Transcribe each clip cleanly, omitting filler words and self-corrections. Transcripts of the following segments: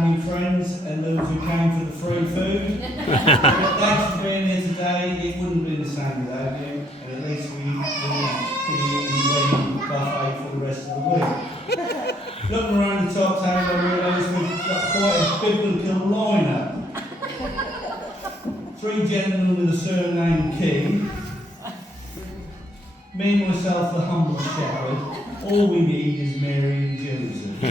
family, friends, and those who came for the free food. Thanks for being here today. It wouldn't be the same without you, and at least we will be eating buffet for the rest of the week. Looking around the top table, I realise we've got quite a biblical lineup. 3 gentlemen with the surname Key. Me, myself, the humble shepherd. All we need is Mary and Joseph.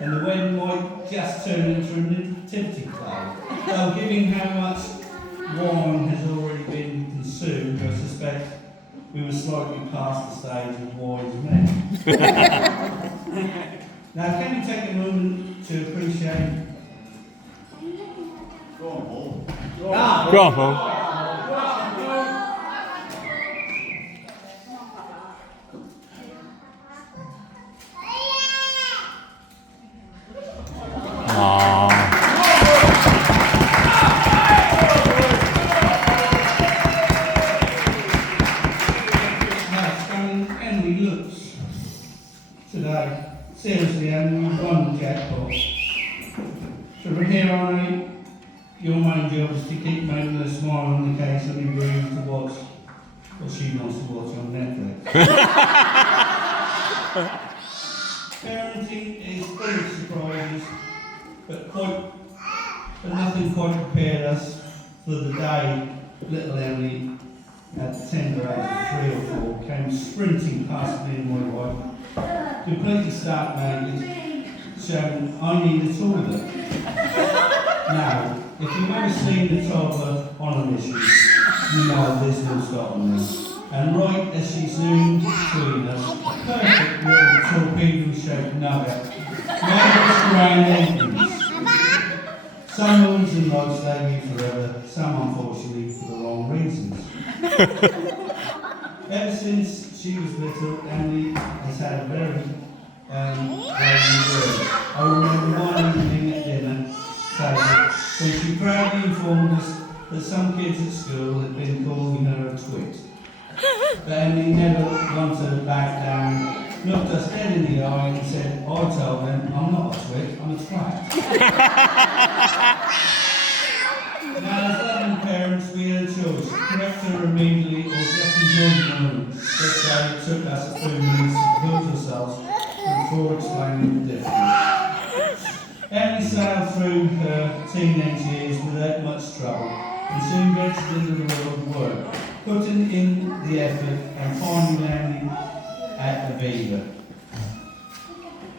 And the wedding might just turn into a nativity play. Though, given how much wine has already been consumed, I suspect we were slightly past the stage of wise men. Now, can you take a moment to appreciate? Go on, Paul. Go on, Paul. Today, seriously, and we've won the jackpot. So from here on out, your main job is to keep making her smile on the case and agreeing to watch what she wants to watch on Netflix. Parenting is full of surprises, but nothing quite prepared us for the day little Emily, at the tender age of 3 or 4, came sprinting past me and my wife, completely stark naked, showing I need a toilet. Now, if you've ever seen a toddler on a mission, you know this will stop me. And right as she zoomed between us, a perfect little torpedo-shaped nugget made its grand entrance. Some moons and lives stay me forever, some unfortunately for the wrong reasons. Ever since she was little, Emily has had a very rosy word. I remember one evening at dinner table when she proudly informed us that some kids at school had been calling her a twit. But Emily never once back down, looked us dead in the eye and said, I told them I'm not a twit, I'm a twat. Now, as loving parents, we had a choice: correct her immediately or just enjoy the moment. Let's say it took us a few minutes to compose ourselves before explaining the difference. Emily sailed through her teenage years without much trouble and soon ventured into the world of work, putting in the effort and finally landing at Aviva.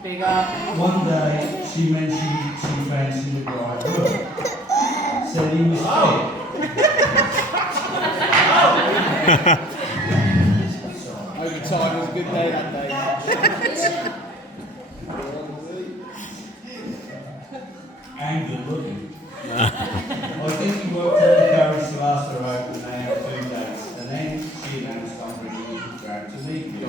Big up. One day she mentioned she fancied a guy at work. Said he was fit. Overtime was a good day that day. And good looking. I think he worked up the courage to ask her out and they had 2 dates. And then she announced I'm bringing him round to meet me.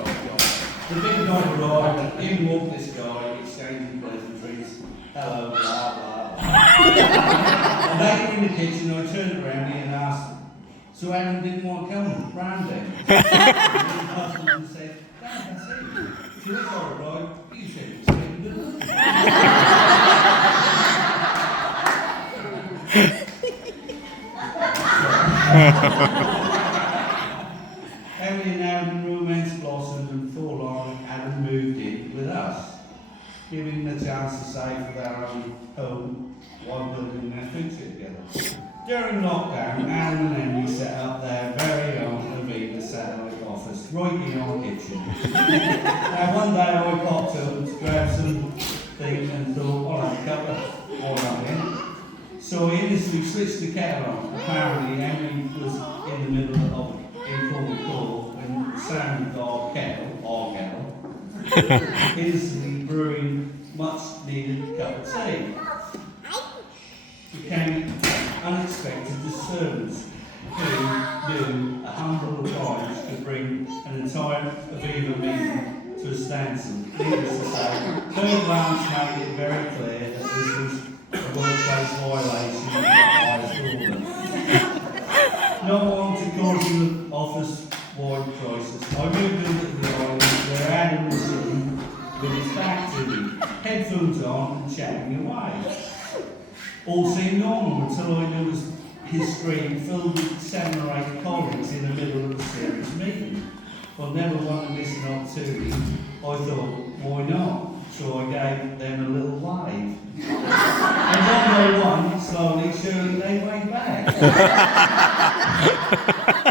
The big night arrived, and in walked this guy, exchanging pleasantries. Hello, blah, blah, blah. And later in the kitchen, I turned around and asked, so Adam didn't want to come round then? And the husband said, Dad, that's it. If you look all right, you said it was getting good. Emily and Adam romance blossomed and full on, Adam moved in with us, giving them a chance to save for their own home while building their future together. During lockdown, Adam and Emily set up their very own Aviva satellite office right in our kitchen. Now one day I popped up to grab some things and thought, I'll have a cup of oil in. So I innocently switched the kettle on. Apparently Emily was in the middle of informal call when the sound of our kettle, instantly brewing much needed cup of tea. Became an unexpected disturbance. Who knew a humble appliance could bring an entire Aviva meeting to a standstill. Needless to say, third glance made it very clear that this was a workplace violation of the highest order. Not wanting to cause an office-wide crisis, I moved into the island where Adam was sitting with his back to me, head full of mood on and chatting away. All seemed normal until I noticed his screen filled with 7 or 8 colleagues in the middle of a serious meeting. I never wanted to listen up to him. I thought, why not? So I gave them a little wave. And one by one, slowly, surely they waved back. And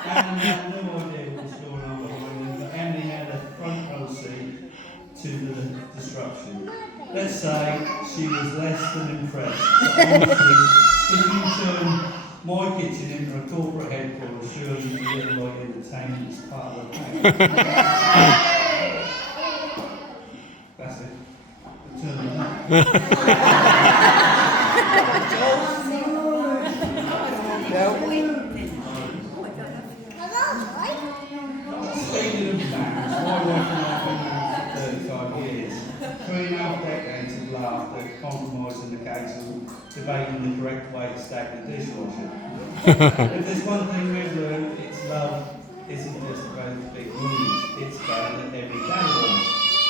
I had no idea what was going on behind them, but Emily had a front row seat to the disruption. Let's say she was less than impressed. But honestly, if you turn my kitchen into a corporate headquarters, surely you little like entertainment is part of the package. That's it. Turn it up. Speaking of bands, my wife and I have been married for 35 years. 3.5 decades of laughter, compromise and occasional debating the correct way to stack the dishwasher. If there's one thing we've learned, it's love isn't just about the big moves, it's about the everyday ones.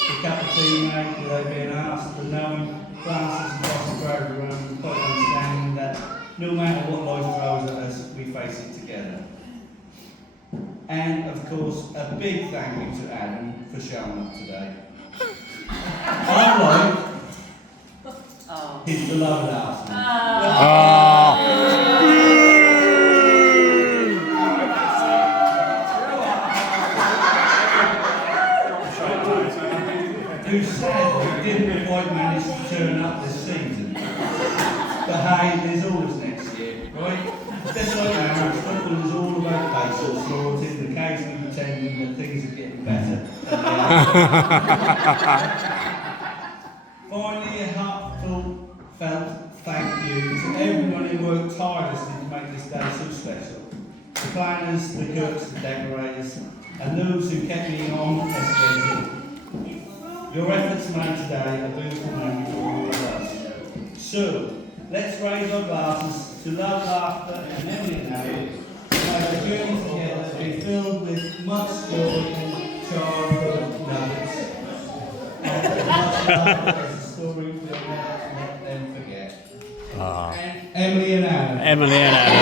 The cup of tea made without being asked, the knowing glances across the crowded room, and quite understanding that no matter what life throws at us, we face it together. And of course, a big thank you to Adam for showing up today. I like his beloved Arsenal. Who sadly didn't quite manage to turn up this season. But hey, there's always next year, right? Just like now, football is all about basic scores and occasionally pretending that things are getting better. Finally, a heartfelt thank you to everyone who worked tirelessly to make this day so special. The planners, the cooks, the decorators, and those who kept me on SKT. Your efforts made today a beautiful moment for all of us. So, let's raise our glasses to love, laughter, and everything. May the journey together be filled with much joy and childhood nuggets, and as much laughter as a story we'll never let them forget. And Emily and Anna. Emily and Anna.